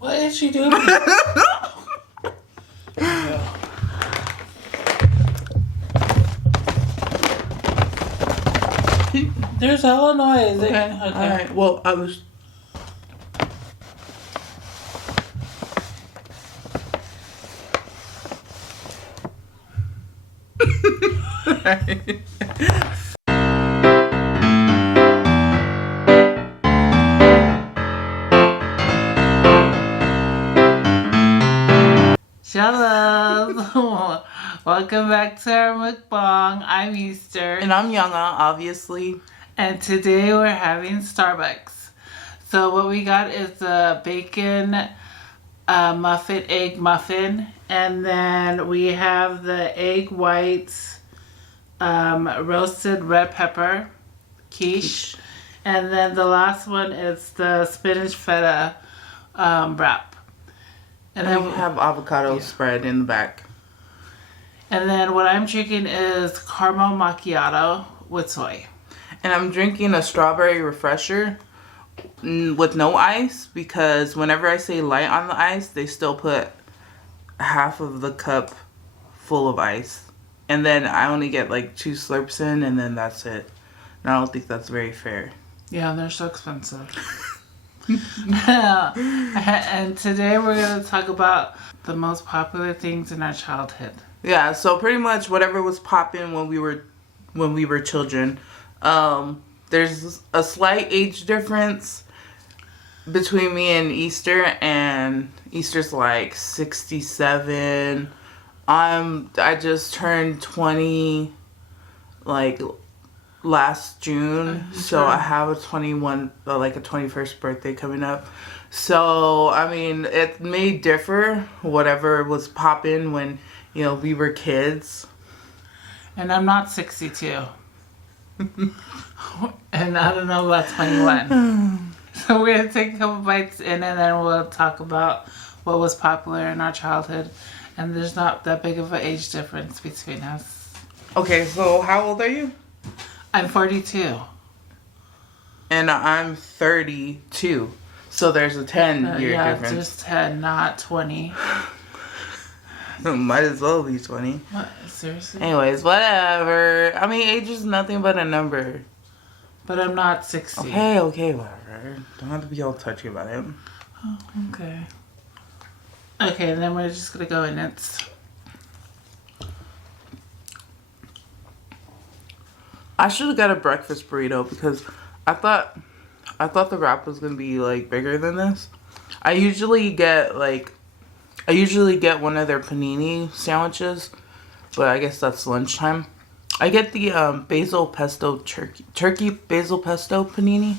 What is she doing? Yeah. There's hella noise. Okay. Alright. Well, I was... JELLO. Welcome back to our mukbang. I'm Easter. And I'm Yana, obviously. And today we're having Starbucks. So what we got is a bacon muffin, egg muffin. And then we have the egg whites, roasted red pepper quiche. And then the last one is the spinach feta wrap. And then we have avocado spread in the back. And then what I'm drinking is caramel macchiato with soy. And I'm drinking a strawberry refresher with no ice, because whenever I say light on the ice, they still put half of the cup full of ice. And then I only get like 2 slurps in, and then that's it. And I don't think that's very fair. Yeah, they're so expensive. And today we're going to talk about the most popular things in our childhood. Yeah, so pretty much whatever was popping when we were children. There's a slight age difference between me and Easter, and Easter's like 67. I just turned 20 like last June, so I have a 21st birthday coming up. So I mean, it may differ whatever was popping when, you know, we were kids. And I'm not 62. And I don't know about 21. So we're going to take a couple bites in, and then we'll talk about what was popular in our childhood. And there's not that big of an age difference between us. Okay, so how old are you? I'm 42. And I'm 32. So there's a 10-year difference. Just 10, not 20. Might as well be 20. What? Seriously? Anyways, whatever. I mean, age is nothing but a number. But I'm not 60. Okay, whatever. Don't have to be all touchy about it. Oh, okay. Okay, and then we're just going to go in it. I should have got a breakfast burrito, because I thought the wrap was gonna be like bigger than this. I usually get one of their panini sandwiches, but I guess that's lunchtime. I get the basil pesto turkey basil pesto panini.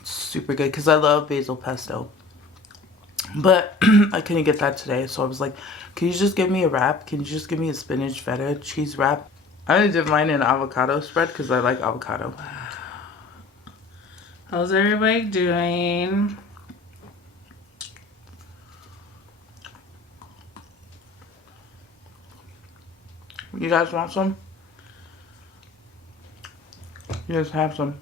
It's super good because I love basil pesto. But I couldn't get that today, so I was like, can you just give me a wrap? Can you just give me a spinach feta cheese wrap? I'm gonna dip mine in avocado spread because I like avocado. How's everybody doing? You guys want some? You guys have some.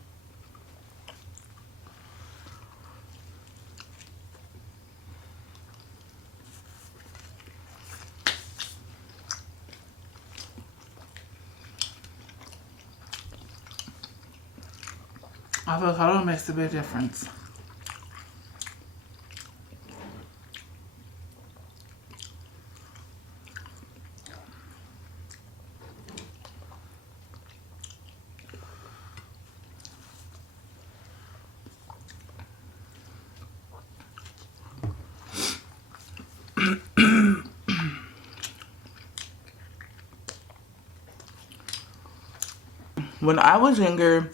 Avocado makes a big difference. When I was younger,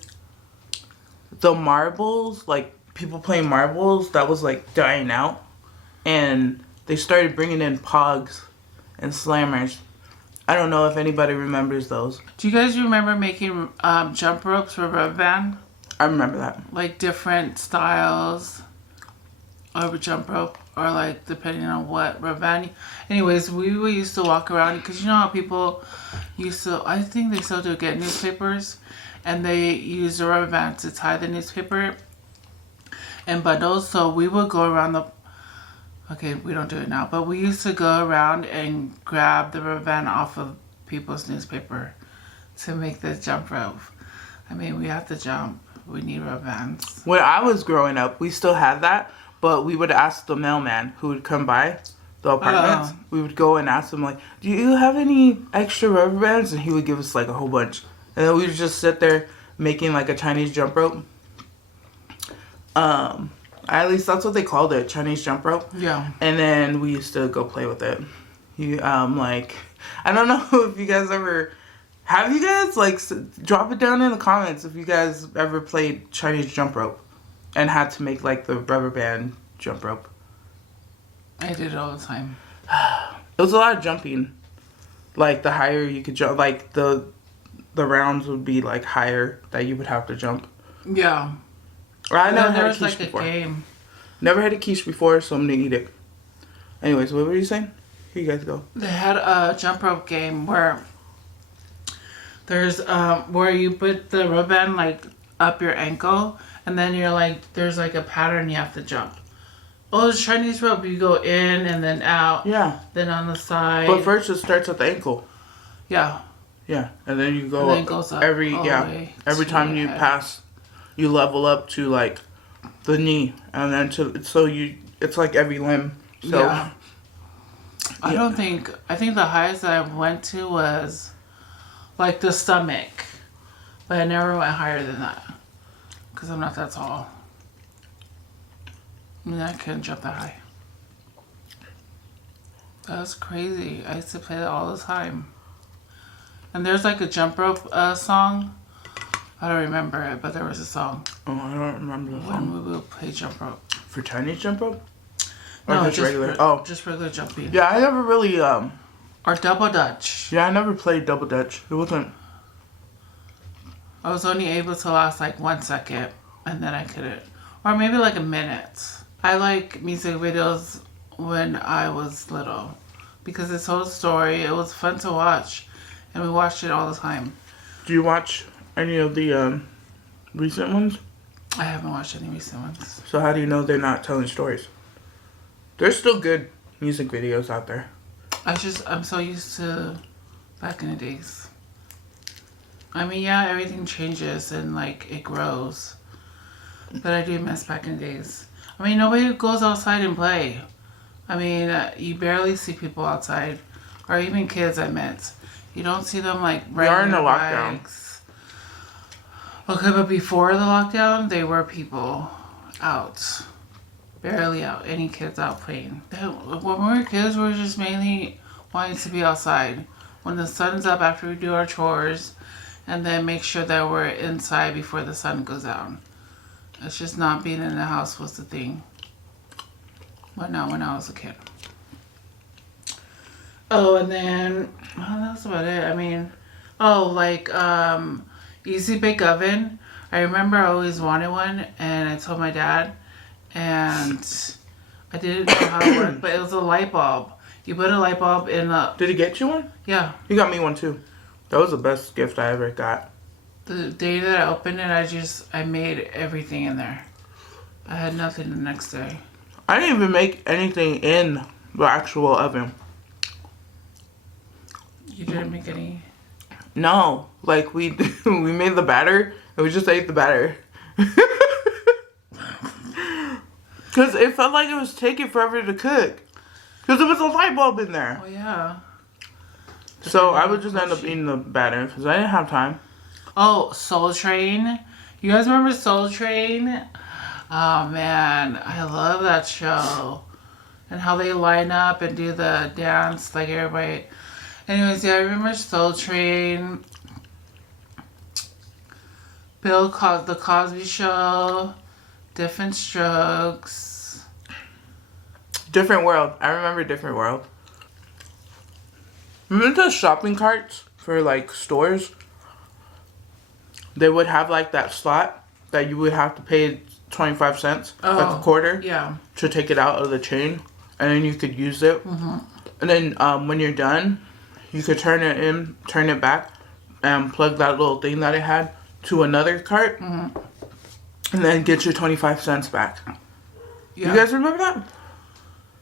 the marbles, like people playing marbles, that was like dying out, and they started bringing in pogs and slammers. I don't know if anybody remembers those. Do you guys remember making jump ropes for rubber band? I remember that. Like different styles of a jump rope, or like depending on what rubber band. Anyways, we used to walk around, because you know how people used to, I think they still do, get newspapers, and they use the rubber band to tie the newspaper in bundles. So we would go around Okay, we don't do it now, but we used to go around and grab the rubber band off of people's newspaper to make the jump rope. I mean, we have to jump. We need rubber bands. When I was growing up, we still had that, but we would ask the mailman who would come by the apartments. We would go and ask him, like, do you have any extra rubber bands? And he would give us, like, a whole bunch. And then we would just sit there making, like, a Chinese jump rope. At least that's what they called it, Chinese jump rope. Yeah. And then we used to go play with it. Like, I don't know if you guys ever... Have you guys, like, drop it down in the comments if you guys ever played Chinese jump rope and had to make, like, the rubber band jump rope. I did it all the time. It was a lot of jumping. Like, the higher you could jump, like, the rounds would be, like, higher that you would have to jump. Yeah. I never had a was quiche like before. A game. Never had a quiche before, so I'm going to eat it. Anyways, what were you saying? Here you guys go. They had a jump rope game where there's where you put the rubber band like up your ankle, and then you're like there's like a pattern you have to jump. Oh, it's Chinese rope. You go in and then out. Yeah. Then on the side. But first it starts at the ankle. Yeah. Yeah, and then you go and then it goes up every all yeah the way every to time your you head. pass, you level up to like the knee, and then it's like every limb. So Yeah. I think the highest that I went to was like the stomach, but I never went higher than that because I'm not that tall. I mean, I couldn't jump that high. That was crazy. I used to play that all the time. And there's like a jump rope song. I don't remember it, but there was a song. Oh, I don't remember the song. When we would play jump rope. For Chinese jump rope? Or No, just regular? just regular jumping. Yeah, I never really Or double dutch. yeah, I never played double dutch. It wasn't. I was only able to last like 1 second, and then I couldn't. Or maybe like a minute. I like music videos when I was little because it told a story. It was fun to watch, and we watched it all the time. Do you watch any of the recent ones? I haven't watched any recent ones. So how do you know they're not telling stories? There's still good music videos out there. I'm so used to back in the days. I mean, yeah, everything changes and like it grows. But I do miss back in the days. I mean, nobody goes outside and play. I mean, you barely see people outside. Or even kids, I meant. You don't see them like We are in riding a their lockdown. bikes. Okay, but before the lockdown, there were people out. Barely out. Any kids out playing. When we were kids, we were just mainly wanting to be outside. When the sun's up after we do our chores. And then make sure that we're inside before the sun goes down. It's just not being in the house was the thing. But not when I was a kid. Oh, and then, well, that's about it. I mean, Easy Bake Oven. I remember I always wanted one, and I told my dad, and I didn't know how it worked, but it was a light bulb. You put a light bulb in the... Did he get you one? Yeah. He got me one too. That was the best gift I ever got. The day that I opened it, I made everything in there. I had nothing the next day. I didn't even make anything in the actual oven. You didn't make any? No, like we made the batter and we just ate the batter. Because it felt like it was taking forever to cook. Because there was a light bulb in there. Oh, yeah. So I would just end up eating the batter because I didn't have time. Oh, Soul Train. You guys remember Soul Train? Oh, man. I love that show. And how they line up and do the dance like everybody. Anyways, yeah, I remember Soul Train. The Cosby Show. Different Strokes. Different World. I remember Different World. Remember the shopping carts for like stores? They would have like that slot that you would have to pay 25 cents, like a quarter, Yeah. to take it out of the chain, and then you could use it. Mm-hmm. And then when you're done, you could turn it back, and plug that little thing that it had to another cart, and then get your 25 cents back. Yeah. You guys remember that?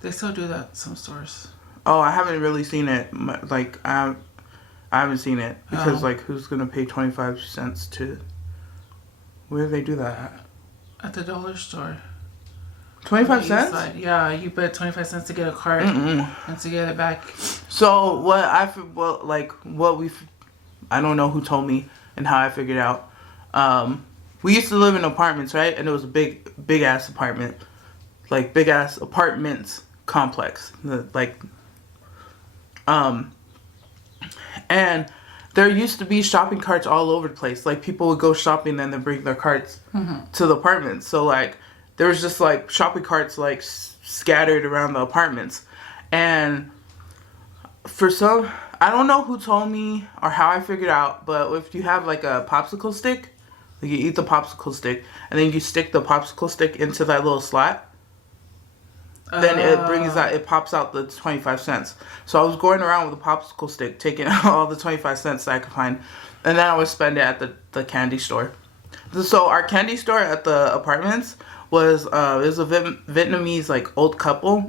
They still do that some stores. Oh, I haven't really seen it. Like I haven't seen it because Oh. like who's gonna pay 25 cents to? Where do they do that at? At the dollar store. 25 On the east cents? side. Yeah, you bet 25 cents to get a card and to get it back. So what I don't know who told me and how I figured out. We used to live in apartments, right? And it was a big ass apartment, like big ass apartments complex, and there used to be shopping carts all over the place. Like people would go shopping and then bring their carts to the apartments. So like there was just like shopping carts like scattered around the apartments, and for some, I don't know who told me or how I figured out, but if you have like a popsicle stick, like you eat the popsicle stick and then you stick the popsicle stick into that little slot, then it pops out the 25 cents. So I was going around with a popsicle stick, taking out all the 25 cents that I could find, and then I would spend it at the candy store. So our candy store at the apartments was it was a Vietnamese like old couple,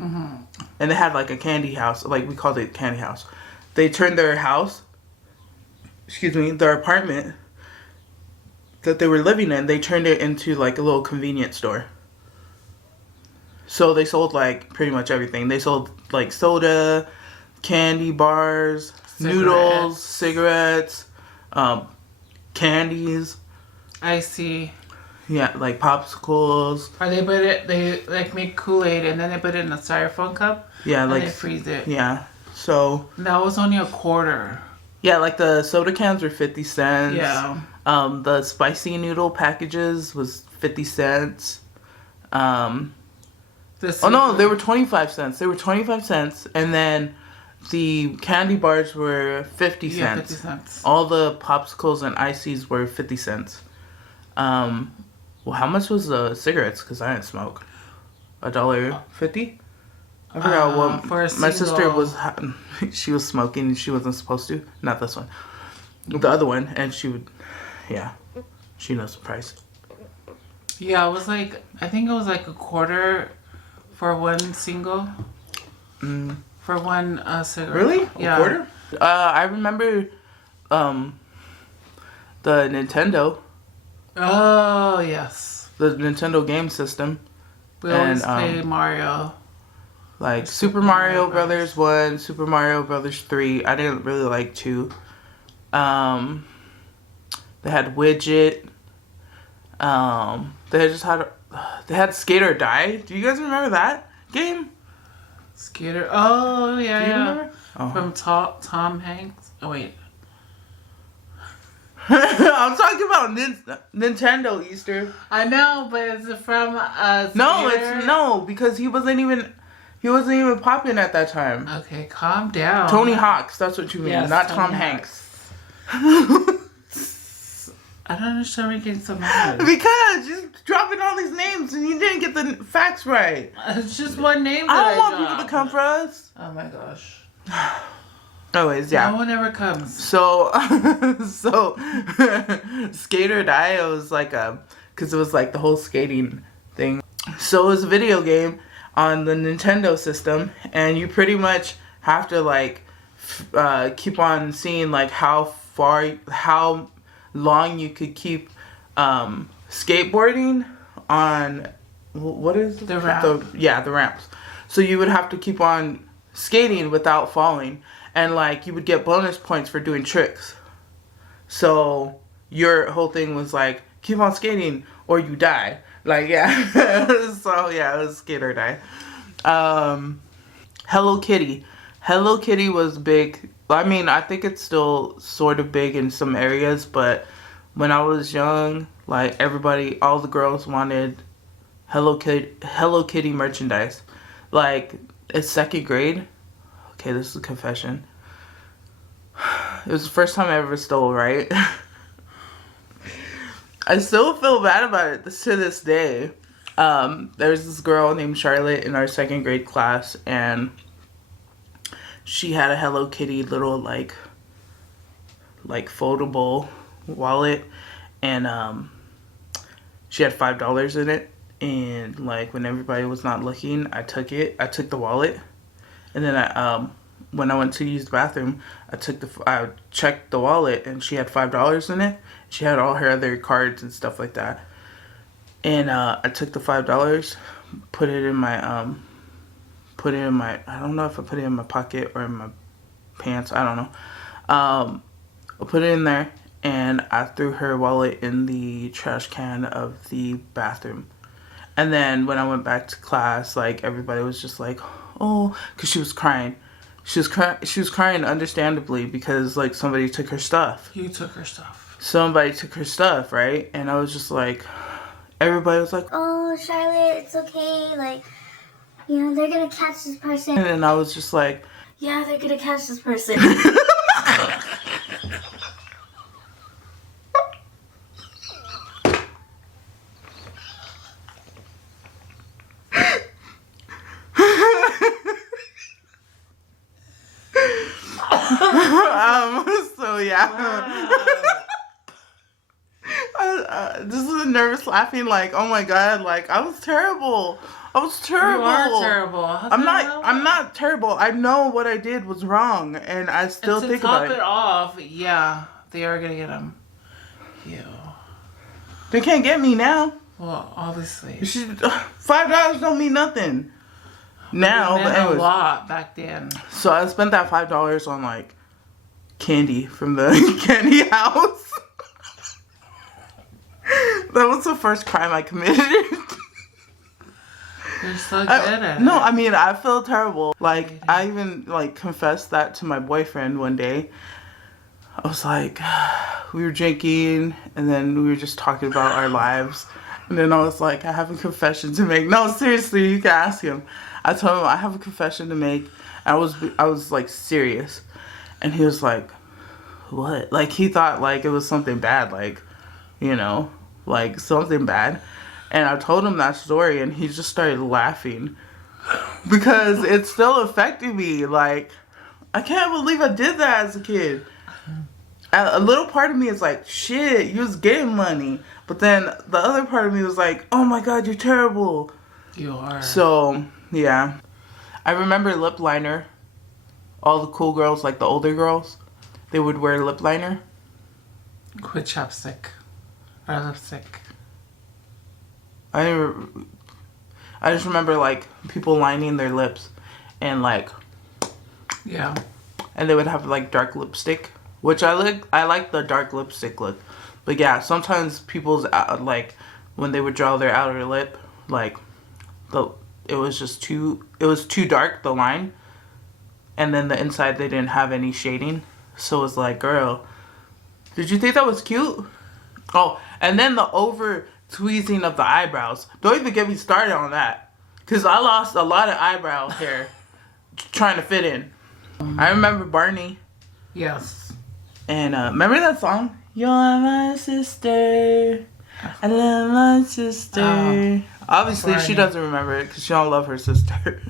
and they had like a candy house, like we called it candy house. They turned their their apartment that they were living in, they turned it into like a little convenience store. So they sold like pretty much everything. They sold like soda, candy bars, noodles, cigarettes, candies. I see. Yeah, like popsicles. Or they like make Kool-Aid and then they put it in a styrofoam cup. Yeah, and like they freeze it. Yeah. So that was only $0.25. Yeah, like the soda cans were 50 cents. Yeah. The spicy noodle packages was 50 cents. Oh no, they were 25 cents. They were 25 cents, and then the candy bars were 50 cents. Yeah, 50 cents. All the popsicles and ices were 50 cents. Well, how much was the cigarettes? Because I didn't smoke. $1.50? I forgot what. For a my sister single- was. She was smoking and she wasn't supposed to. Not this one. The other one, and she would. Yeah, she knows the price. Yeah, it was like, I think it was like $0.25 for one single. For one cigarette. Really? Yeah. A quarter? I remember the Nintendo. Oh, yes. The Nintendo game system. We always play Mario. Like Super Mario Brothers 1, Super Mario Brothers 3. I didn't really like 2. They had Widget. They had Skate or Die. Do you guys remember that game? Skater. Oh, yeah, Do you yeah. remember? Oh. From Tom Hanks. Oh, wait. I'm talking about Nintendo Easter. I know, but is it from No, because he wasn't even popping at that time. Okay, calm down. Tony Hawk's, that's what you mean, Yes, not Tony Tom Hanks. Hanks. I don't understand why you're getting so mad. Because you're dropping all these names and you didn't get the facts right. It's just one name that I don't want dropped. people to come for us. Oh my gosh. Anyways, yeah. No one ever comes. So Skate or Die, it was like because it was like the whole skating thing. So it was a video game on the Nintendo system, and you pretty much have to like keep on seeing like how long you could keep skateboarding on what is the ramp. The ramps. So you would have to keep on skating without falling, and like you would get bonus points for doing tricks. So your whole thing was like keep on skating or you die. Like yeah. So yeah, it was Skate or Die. Hello Kitty. Hello Kitty was big. I mean, I think it's still sort of big in some areas, but when I was young, like all the girls wanted Hello Kitty merchandise. Like, it's second grade. Okay, this is a confession. It was the first time I ever stole, right? I still feel bad about it to this day. There's this girl named Charlotte in our second grade class, and she had a Hello Kitty little like foldable wallet, and she had $5 in it, and like when everybody was not looking, I took the wallet, and then when I went to use the bathroom, I checked the wallet, and she had $5 in it. She had all her other cards and stuff like that, and I took the $5, put it in my I don't know if I put it in my pocket or in my pants, I don't know. I put it in there, and I threw her wallet in the trash can of the bathroom. And then when I went back to class, like, everybody was just like, oh, because she was crying. She was crying understandably because, like, somebody took her stuff. You took her stuff. Somebody took her stuff, right? And I was just like, everybody was like, oh, Charlotte, it's okay. Like, you know, they're going to catch this person. And I was just like, yeah, they're going to catch this person. so yeah. Wow. This is a nervous laughing, like, oh my god, like, I was terrible. You are terrible. I'm not terrible. I know what I did was wrong, and I still think about it. To top it off, yeah, they are gonna get him. You. They can't get me now. Well, obviously. $5 don't mean nothing. Now, but it meant a lot back then. So I spent that $5 on like candy from the candy house. That was the first crime I committed. You're so good at it. No, I mean, I feel terrible. Like, I even like confessed that to my boyfriend one day. I was like, we were drinking, and then we were just talking about our lives. And then I was like, I have a confession to make. No, seriously, you can ask him. I told him I have a confession to make. I was like serious, and he was like, "What?" Like, he thought like it was something bad, like, you know, like something bad. And I told him that story, and he just started laughing because it still affected me. Like, I can't believe I did that as a kid. A little part of me is like, shit, you was getting money. But then the other part of me was like, oh my god, you're terrible. You are. So, yeah. I remember lip liner. All the cool girls, like the older girls, they would wear lip liner. With chapstick. Or lipstick. I just remember, like, people lining their lips and, like... Yeah. And they would have, like, dark lipstick. Which I like the dark lipstick look. But yeah, sometimes people's, like, when they would draw their outer lip, like, it was too dark, the line. And then the inside, they didn't have any shading. So it was like, girl, did you think that was cute? Oh, and then the over tweezing of the eyebrows. Don't even get me started on that. Because I lost a lot of eyebrow hair trying to fit in. I remember Barney. Yes. And remember that song? You're my sister. I love my sister. Oh, obviously, Barney. She doesn't remember it because she don't love her sister.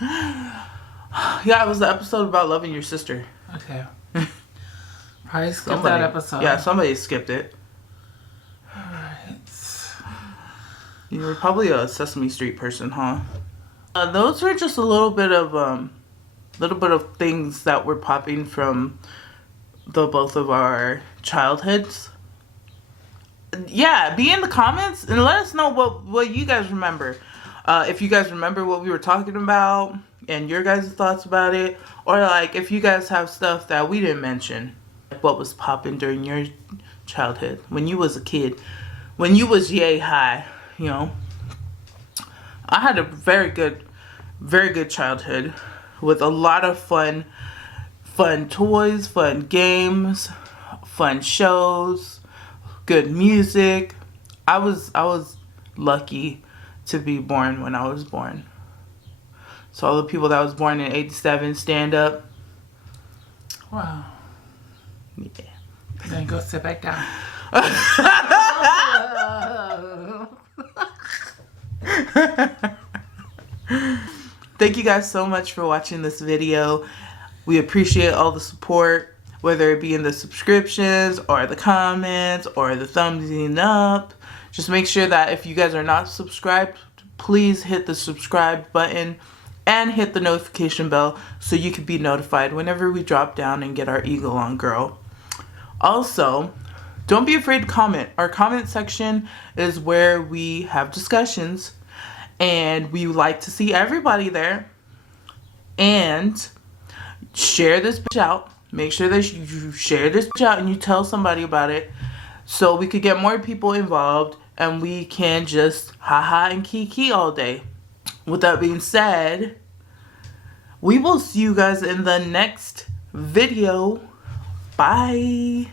Yeah, it was the episode about loving your sister. Okay. Probably skipped that episode. Yeah, somebody skipped it. Alright. You were probably a Sesame Street person, huh? Those were just a little bit of things that were popping from both of our childhoods. Yeah, be in the comments and let us know what you guys remember. If you guys remember what we were talking about and your guys' thoughts about it, or like if you guys have stuff that we didn't mention, like what was popping during your childhood when you was a kid, when you was yay high, you know. I had a very good childhood with a lot of fun toys, fun games, fun shows, good music. I was lucky to be born when I was born. So all the people that was born in 87, stand up. Wow. Yeah. Then go sit back down. Thank you guys so much for watching this video. We appreciate all the support, whether it be in the subscriptions or the comments or the thumbsing up. Just make sure that if you guys are not subscribed, please hit the subscribe button and hit the notification bell so you can be notified whenever we drop down and get our eagle on, girl. Also, don't be afraid to comment. Our comment section is where we have discussions, and we like to see everybody there. And share this bitch out. Make sure that you share this bitch out and you tell somebody about it so we could get more people involved and we can just haha and kiki all day. With that being said, we will see you guys in the next video. Bye.